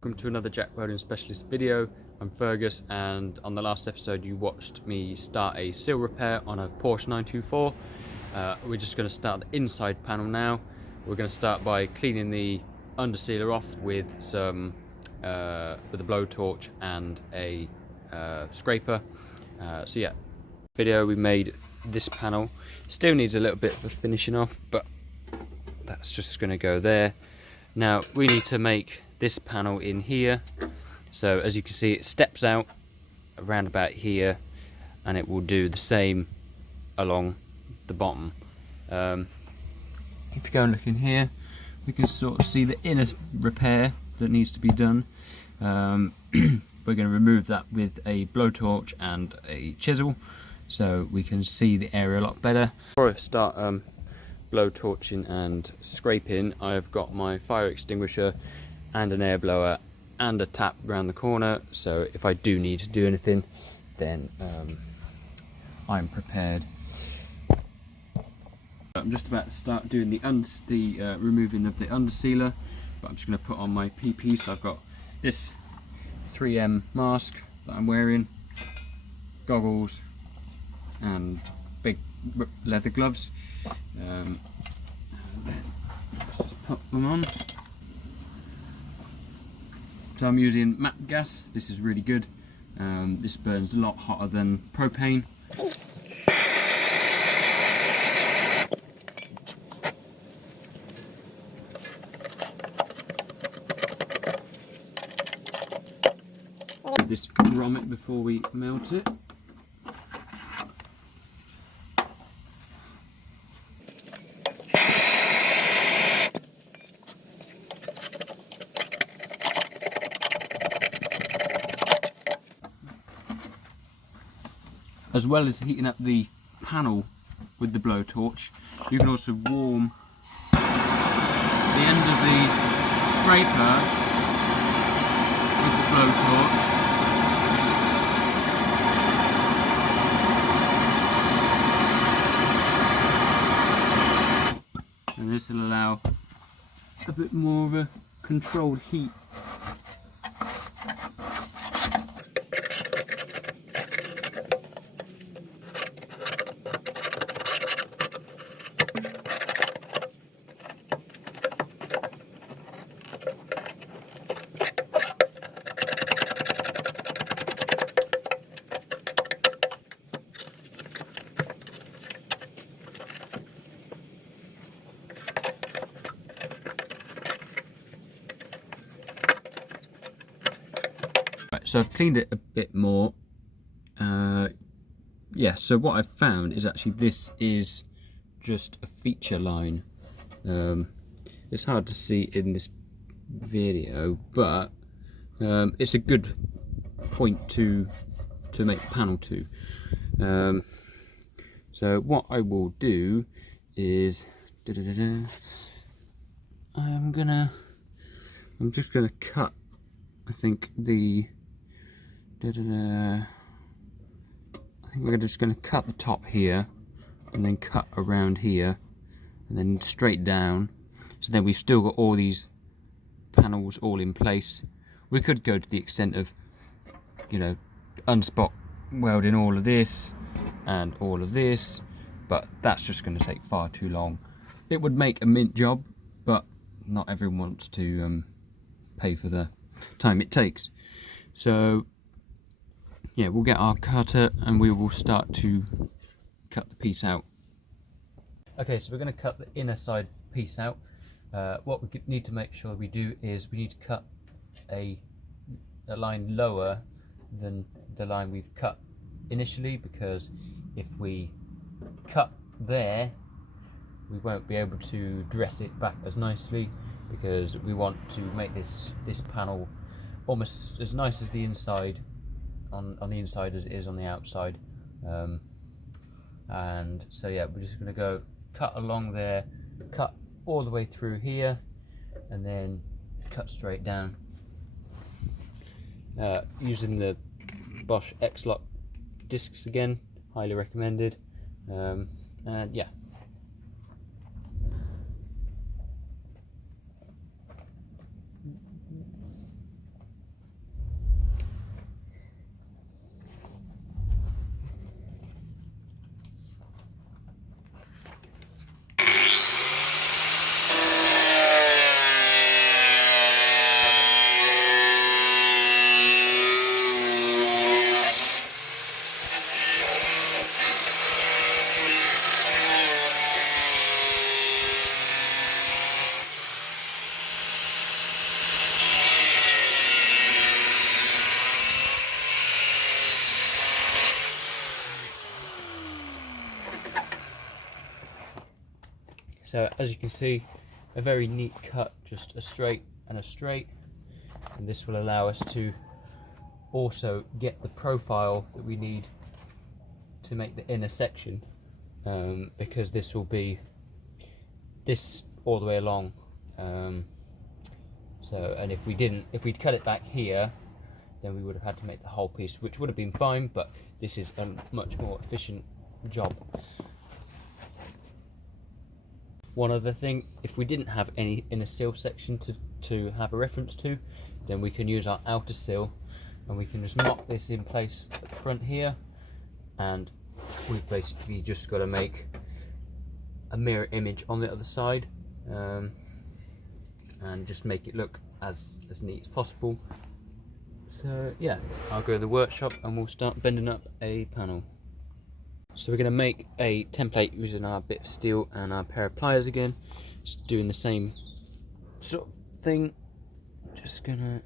Welcome to another Jack Welding Specialist video. I'm Fergus, and on the last episode you watched me start a sill repair on a Porsche 924. We're just going to start the inside panel now. We're going to start by cleaning the under sealer off with some with a blowtorch and a scraper. So yeah, video we made this panel. Still needs a little bit of finishing off, but that's just going to go there. Now we need to make this panel in here, so as you can see it steps out around about here, and it will do the same along the bottom. If you go and look in here, we can sort of see the inner repair that needs to be done. We're going to remove that with a blowtorch and a chisel so we can see the area a lot better. Before I start blowtorching and scraping, I've got my fire extinguisher and an air blower and a tap around the corner, so if I do need to do anything, then I'm prepared. I'm just about to start doing the removing of the under sealer, but I'm just going to put on my PP. So I've got this 3M mask that I'm wearing, goggles, and big leather gloves. Let's just put them on. So I'm using MAP gas. This is really good. This burns a lot hotter than propane. Put this grommet before we melt it. As well as heating up the panel with the blowtorch, you can also warm the end of the scraper with the blowtorch. And this will allow a bit more of a controlled heat. So I've cleaned it a bit more. Yeah, so what I've found is actually this is just a feature line. It's hard to see in this video, but it's a good point to make the panel to. So what I will do is I'm just gonna cut, I think I think we're just going to cut the top here and then cut around here and then straight down, so then we've still got all these panels all in place. We could go to the extent of, you know, unspot welding all of this and all of this, but that's just going to take far too long. It would make a mint job, but not everyone wants to pay for the time it takes. So yeah, we'll get our cutter and we will start to cut the piece out. Okay, so we're going to cut the inner side piece out. What we need to make sure we do is we need to cut a line lower than the line we've cut initially, because if we cut there we won't be able to dress it back as nicely, because we want to make this panel almost as nice as the inside on the inside as it is on the outside. And so yeah, we're just going to go cut along there, cut all the way through here, and then cut straight down using the Bosch X-Lock discs again, highly recommended. And yeah, So as you can see, a very neat cut, just a straight and a straight, and this will allow us to also get the profile that we need to make the inner section, because this will be this all the way along. So, and if we'd cut it back here, then we would have had to make the whole piece, which would have been fine, but this is a much more efficient job. One other thing, if we didn't have any inner sill section to have a reference to, then we can use our outer sill, and we can just mock this in place at the front here, and we've basically just got to make a mirror image on the other side, and just make it look as neat as possible. So yeah, I'll go to the workshop and we'll start bending up a panel. So we're going to make a template using our bit of steel and our pair of pliers again. Just doing the same sort of thing. Just gonna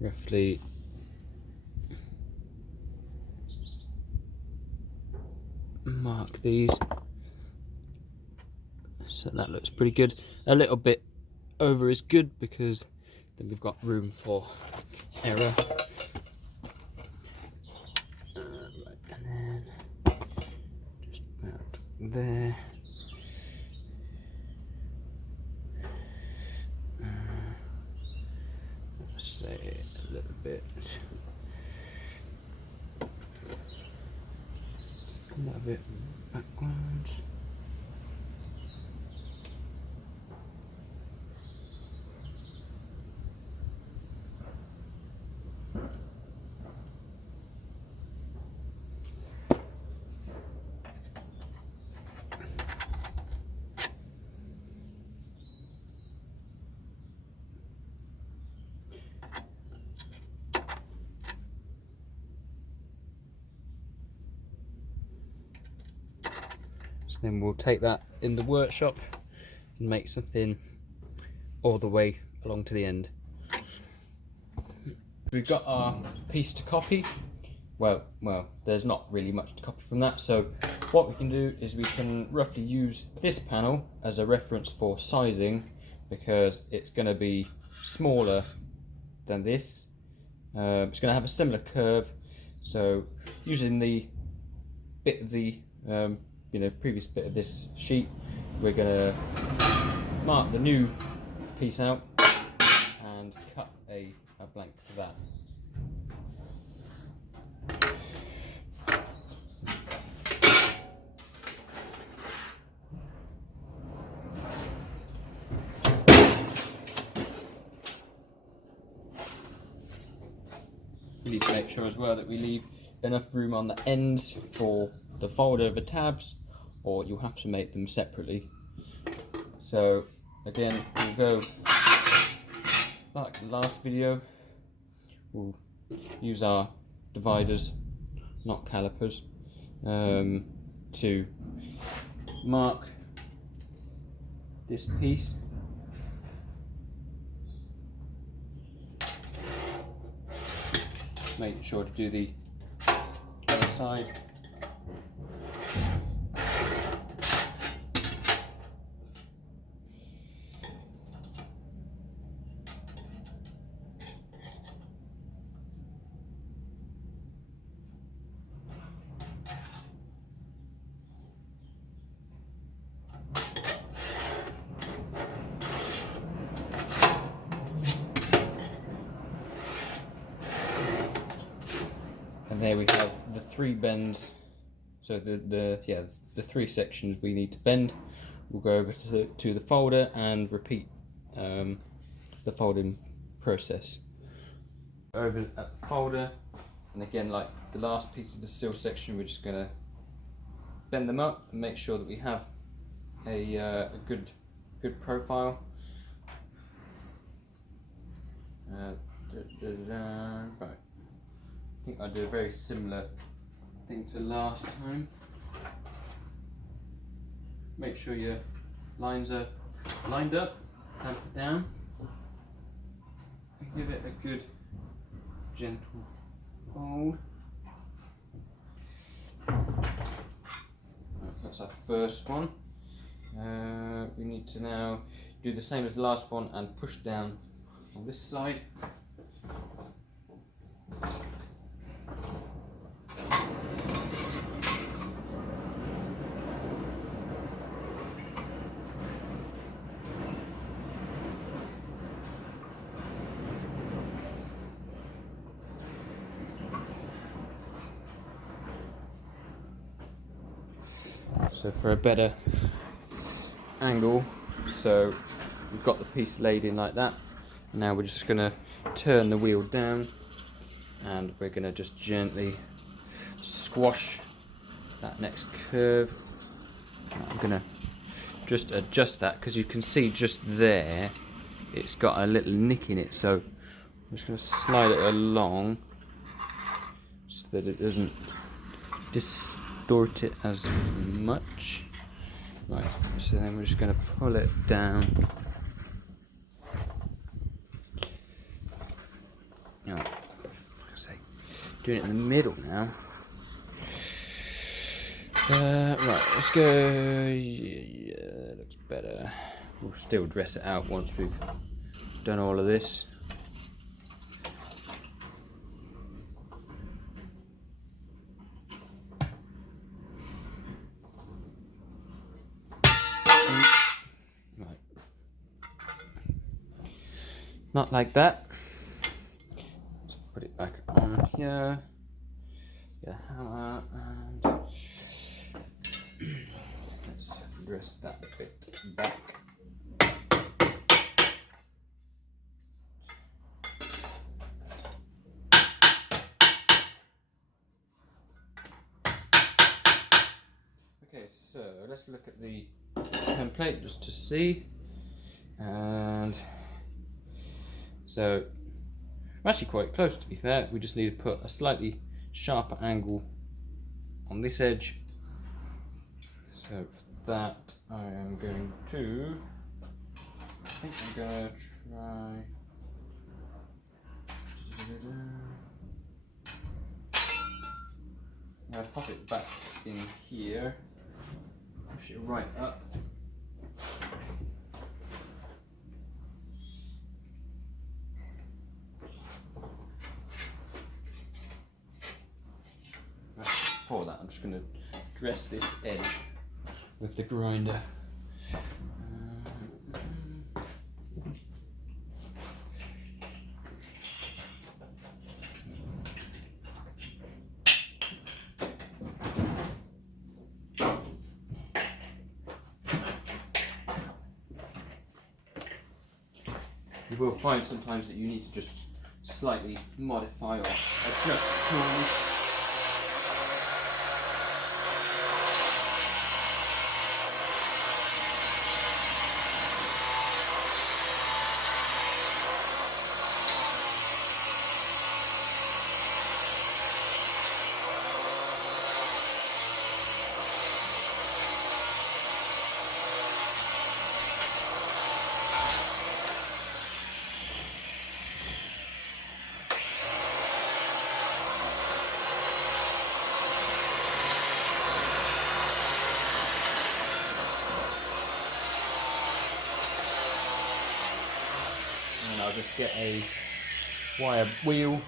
roughly mark these. So that looks pretty good. A little bit over is good because then we've got room for error. Right, and then just about there. Say a little bit. A little bit backwards. So then we'll take that in the workshop and make something all the way along to the end. We've got our piece to copy. Well, there's not really much to copy from that, so what we can do is we can roughly use this panel as a reference for sizing, because it's going to be smaller than this. It's going to have a similar curve, so using the bit of the previous bit of this sheet, we're going to mark the new piece out and cut a blank for that. We need to make sure as well that we leave enough room on the ends for the folder of the tabs, or you'll have to make them separately. So again, we'll go like the last video. We'll use our dividers, not calipers, to mark this piece. Make sure to do the other side. And there we have the three bends. So the three sections we need to bend. We'll go over to the folder and repeat the folding process. Over at the folder, and again, like the last piece of the sill section, we're just going to bend them up and make sure that we have a good profile. Right. I think I'll do a very similar thing to last time. Make sure your lines are lined up, clamp it down, and give it a good gentle fold. That's our first one. We need to now do the same as the last one and push down on this side. So for a better angle, so we've got the piece laid in like that. Now we're just going to turn the wheel down and we're going to just gently squash that next curve. I'm going to just adjust that because you can see just there it's got a little nick in it, so I'm just going to slide it along so that it doesn't distort it as much. Right, so then we're just going to pull it down. No, doing it in the middle now. Right, let's go. Yeah, that looks better. We'll still dress it out once we've done all of this. Right. Not like that. Let's put it back on here. Get a hammer and let's dress that bit back. Okay, so let's look at the template just to see. And so I'm actually quite close, to be fair. We just need to put a slightly sharper angle on this edge. So for that I am going to, I think I'm going to try, I'm going to pop it back in here, push it right up. For that I'm just going to dress this edge with the grinder. You will find sometimes that you need to just slightly modify or adjust tools. I'll just get a wire wheel.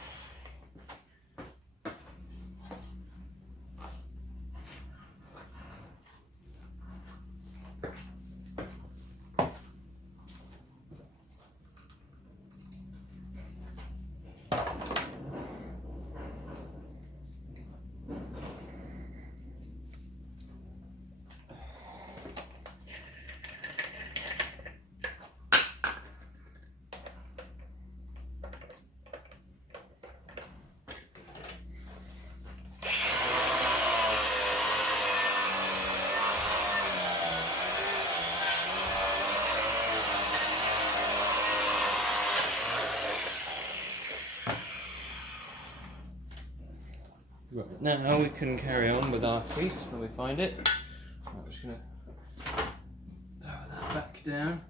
Right, now we can carry on with our piece when we find it. I'm just going to lower that back down.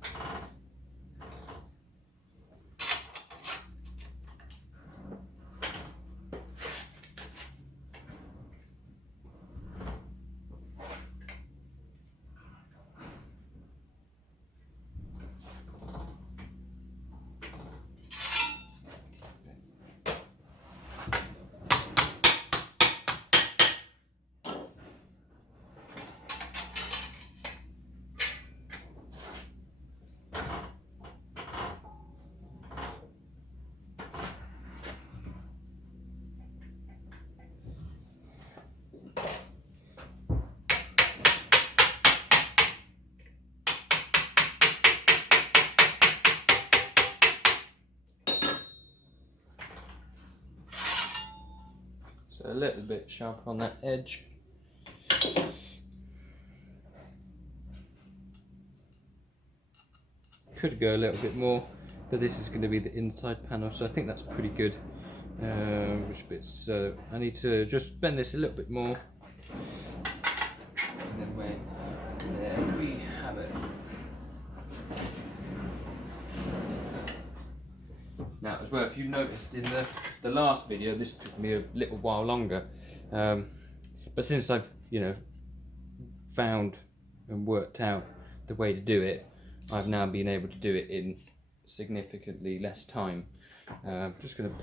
So a little bit sharper on that edge. Could go a little bit more, but this is going to be the inside panel, so I think that's pretty good. Which bits? So I need to just bend this a little bit more, and then there we have it. Now, as well, if you noticed in the last video, this took me a little while longer, but since I've found and worked out the way to do it, I've now been able to do it in significantly less time. I'm just going to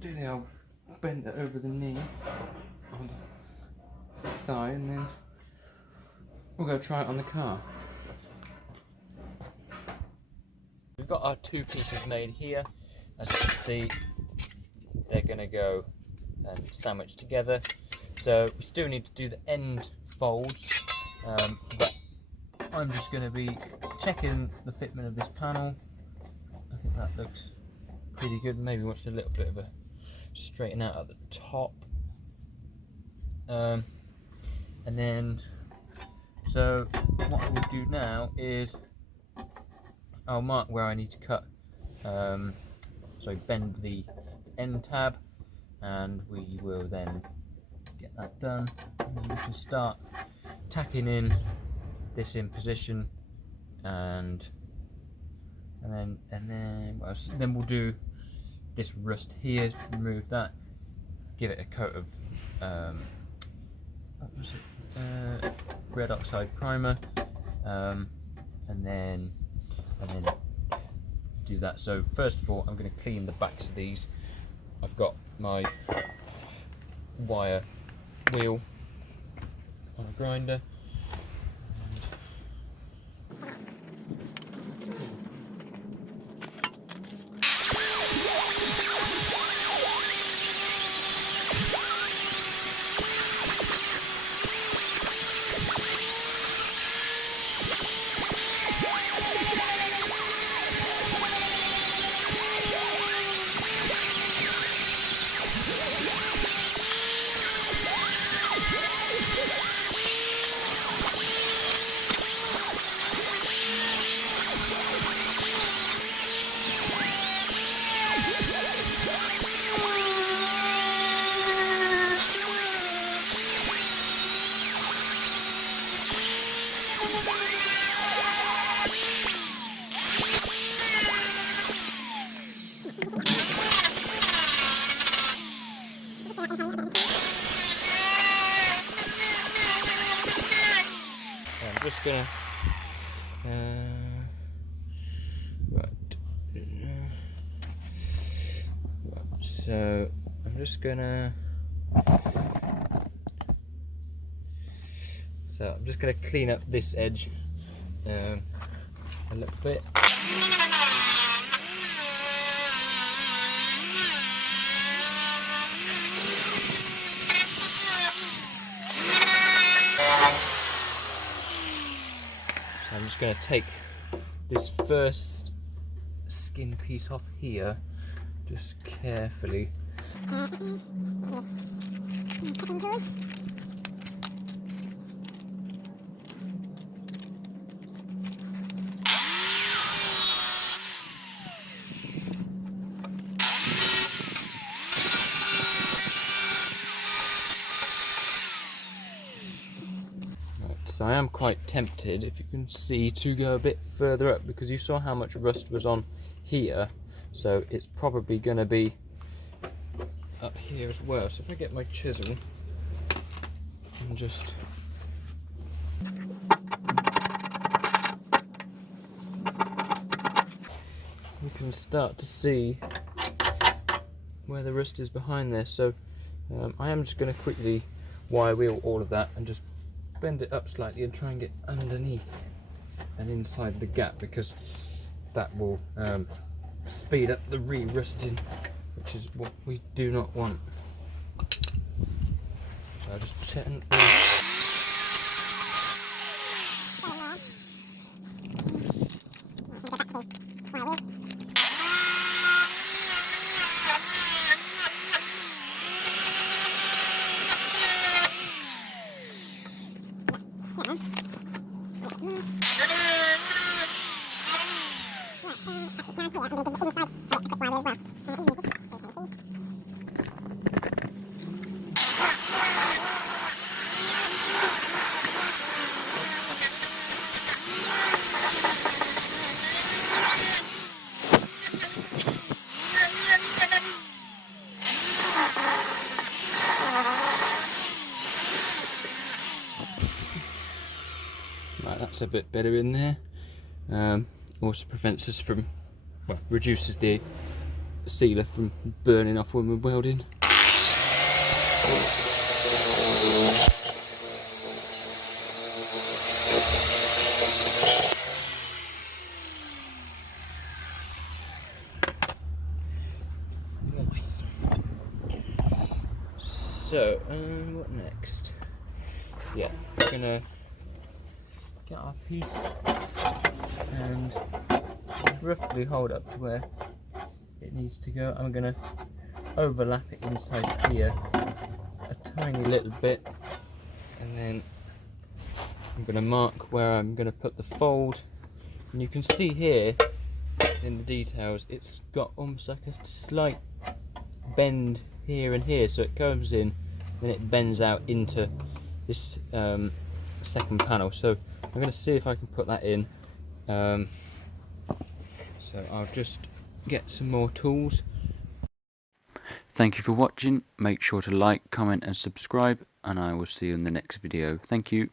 do the old bend it over the knee on the thigh, and then we'll go try it on the car. We've got our two pieces made here. As you can see, they're going to go sandwiched together. So we still need to do the end folds, but I'm just going to be checking the fitment of this panel. I think that looks pretty good. Maybe wants a little bit of a straighten out at the top. And then, so what I will do now is I'll mark where I need to cut, so bend the end tab, and we will then get that done, and then we can start tacking in this in position, and then we'll do this rust here, remove that, give it a coat of what was it, red oxide primer, and then do that. So first of all, I'm going to clean the backs of these. I've got my wire wheel on a grinder. I'm just gonna so I'm just gonna clean up this edge a little bit. I'm just going to take this first skin piece off here, just carefully. So I am quite tempted, if you can see, to go a bit further up, because you saw how much rust was on here, so it's probably going to be up here as well. So if I get my chisel and just you can start to see where the rust is behind there. So I am just going to quickly wire wheel all of that and just bend it up slightly and try and get underneath and inside the gap, because that will speed up the re-rusting, which is what we do not want. So I'll just gently Right, that's a bit better in there. Also prevents us from, well, reduces the sealer from burning off when we're welding. Nice. So, what next? Yeah, we're gonna get our piece and roughly hold up to where it needs to go. I'm gonna overlap it inside here a tiny little bit, and then I'm gonna mark where I'm gonna put the fold. And you can see here in the details, it's got almost like a slight bend here and here, so it comes in and it bends out into this second panel. So I'm going to see if I can put that in. So I'll just get some more tools. Thank you for watching. Make sure to like, comment and subscribe, and I will see you in the next video. Thank you.